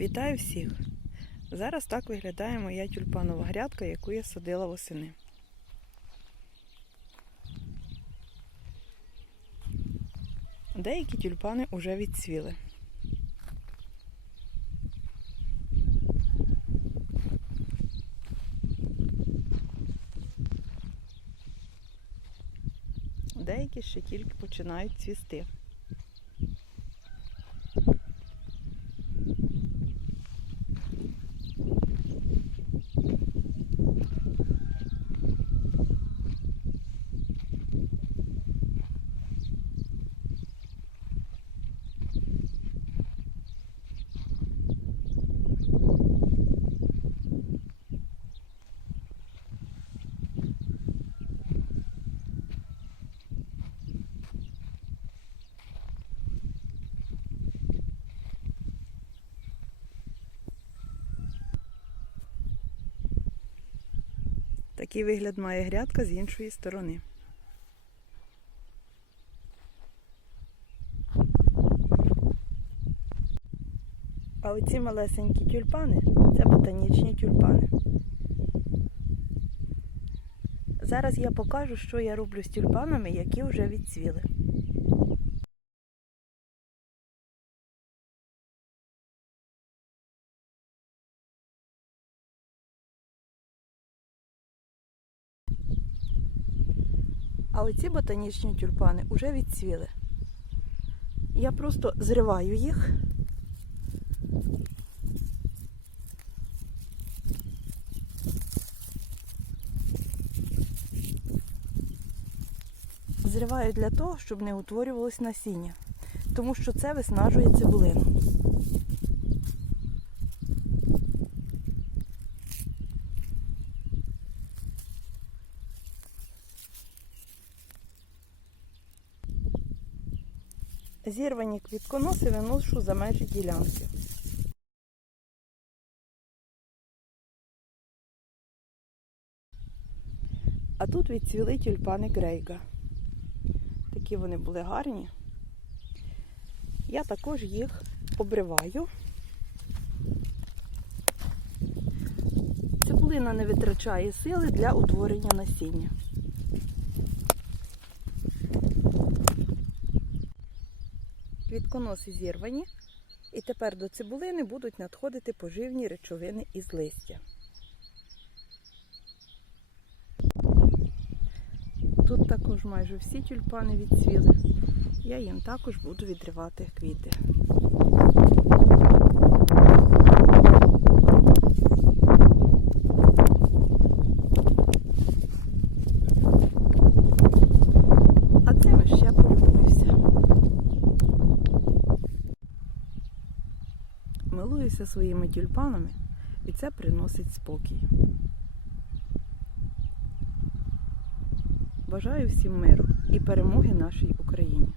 Вітаю всіх! Зараз так виглядає моя тюльпанова грядка, яку я садила восени. Деякі тюльпани вже відцвіли. Деякі ще тільки починають цвісти. Такий вигляд має грядка з іншої сторони. А оці малесенькі тюльпани це ботанічні тюльпани. Зараз я покажу, що я роблю з тюльпанами, які вже відцвіли. А оці ботанічні тюльпани вже відцвіли. Я просто зриваю їх. Зриваю для того, щоб не утворювалось насіння, тому що це виснажує цибулину. Зірвані квітконоси виношу за межі ділянки. А тут відцвіли тюльпани Грейга. Такі вони були гарні. Я також їх обриваю. Цибулина не витрачає сили для утворення насіння. Квітконоси зірвані, і тепер до цибулини будуть надходити поживні речовини із листя. Тут також майже всі тюльпани відцвіли. Я їм також буду відривати квіти. А цими ще полюбуюся. Милуюся своїми тюльпанами, і це приносить спокій. Бажаю всім миру і перемоги нашій Україні.